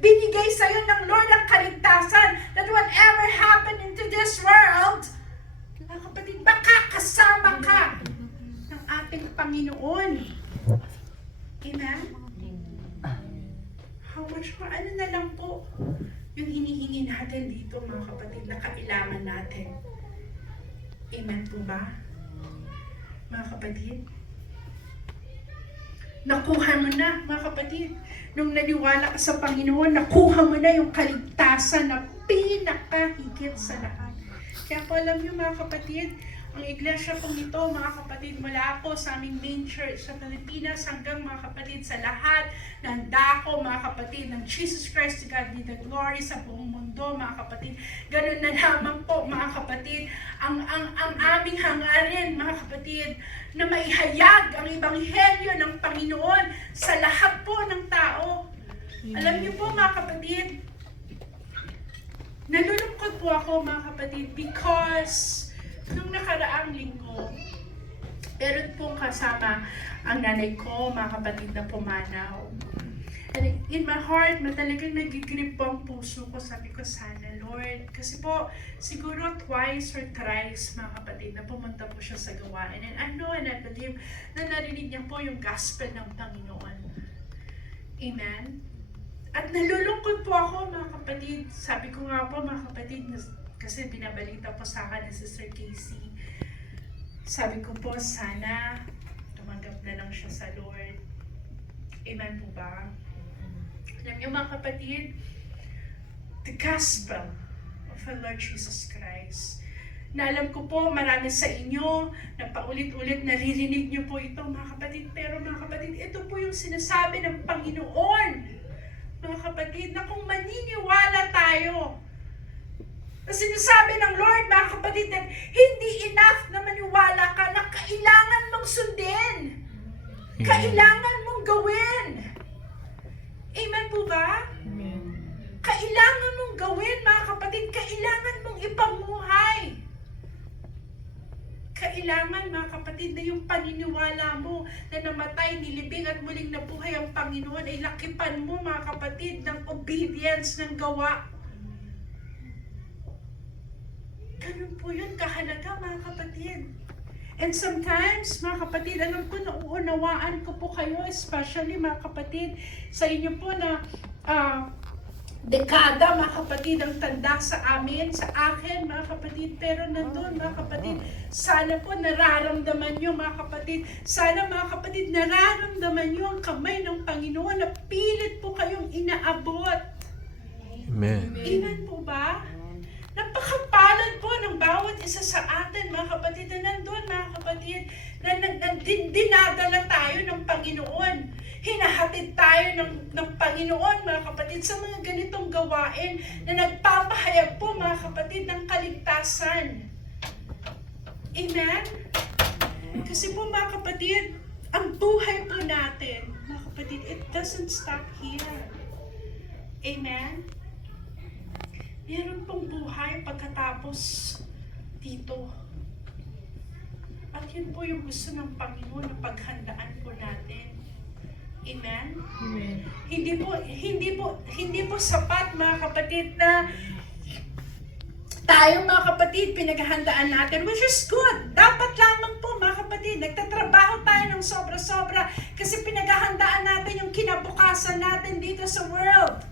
Binigay sa'yo ng Lord ang kaligtasan that whatever happened into this world, mga kapatid, makakasama ka ng ating Panginoon. Amen? How much more? Ano na lang po yung hinihingi natin dito, mga kapatid, na kailangan natin. Amen po ba? Mga kapatid? Nakuha mo na, mga kapatid. Nung naniwala ka sa Panginoon, nakuha mo na yung kaligtasan na pinakahigit sa lahat. Kaya po alam niyo, mga kapatid, ang iglesia pong ito, mga kapatid, mula po sa aming main church sa Pilipinas hanggang, mga kapatid, sa lahat ng dako, mga kapatid, ng Jesus Christ, to God be the glory sa buong mundo, mga kapatid. Ganun na lamang po, mga kapatid, ang aming hangarin, mga kapatid, na maihayag ang ebanghelyo ng Panginoon sa lahat po ng tao. Alam niyo po, mga kapatid, nalulungkot po ako, mga kapatid, because nung nakaraang linggo, meron pong kasama ang nanay ko, mga kapatid, na pumanaw. And in my heart, talagang nagigrip po ang puso ko. Sabi ko, sana, Lord. Kasi po, siguro twice or thrice, mga kapatid, na pumunta po siya sa gawain. And I know and I believe na narinig niya po yung gospel ng Panginoon. Amen? At nalulungkot po ako, mga kapatid. Sabi ko nga po, mga kapatid, kasi binabalita po sa akin ni Sister Casey. Sabi ko po, sana tumanggap na lang siya sa Lord. Amen po ba? Alam niyo, mga kapatid, the gospel of our Lord Jesus Christ. Na alam ko po, marami sa inyo na paulit-ulit naririnig niyo po ito, mga kapatid. Pero mga kapatid, ito po yung sinasabi ng Panginoon. Mga kapatid, na kung maniniwala tayo, na sinasabi ng Lord, mga kapatid, that hindi enough na maniwala ka, na kailangan mong sundin. Kailangan mong gawin. Amen po ba? Amen. Kailangan mong gawin, mga kapatid. Kailangan mong ipamuhay. Kailangan, mga kapatid, na yung paniniwala mo na namatay, nilibing at muling nabuhay ang Panginoon ay lakipan mo, mga kapatid, ng obedience, ng gawa. Ganun po yun, kahalaga, mga kapatid. And sometimes, mga kapatid, alam ko, nauunawaan ko po kayo, especially, mga kapatid, sa inyo po na dekada, mga kapatid, ang tanda sa amin, sa akin, mga kapatid. Pero nandun, mga kapatid, sana po nararamdaman nyo, mga kapatid. Sana, mga kapatid, nararamdaman nyo ang kamay ng Panginoon na pilit po kayong inaabot. Amen. Amen po ba? Napakapalad po ng bawat isa sa atin, mga kapatid, na nandun, mga kapatid, na dinadala tayo ng Panginoon. Hinahatid tayo ng Panginoon, mga kapatid, sa mga ganitong gawain na nagpapahayag po, mga kapatid, ng kaligtasan. Amen? Kasi po, mga kapatid, ang buhay po natin, mga kapatid, it doesn't stop here. Amen? Meron pong buhay pagkatapos dito. At yun po yung gusto ng Panginoon na paghandaan po natin. Amen? Amen. Hindi po sapat, mga kapatid, na tayo, mga kapatid, pinaghahandaan natin, which is good. Dapat lamang po, mga kapatid, nagtatrabaho tayo ng sobra-sobra kasi pinaghahandaan natin yung kinabukasan natin dito sa world.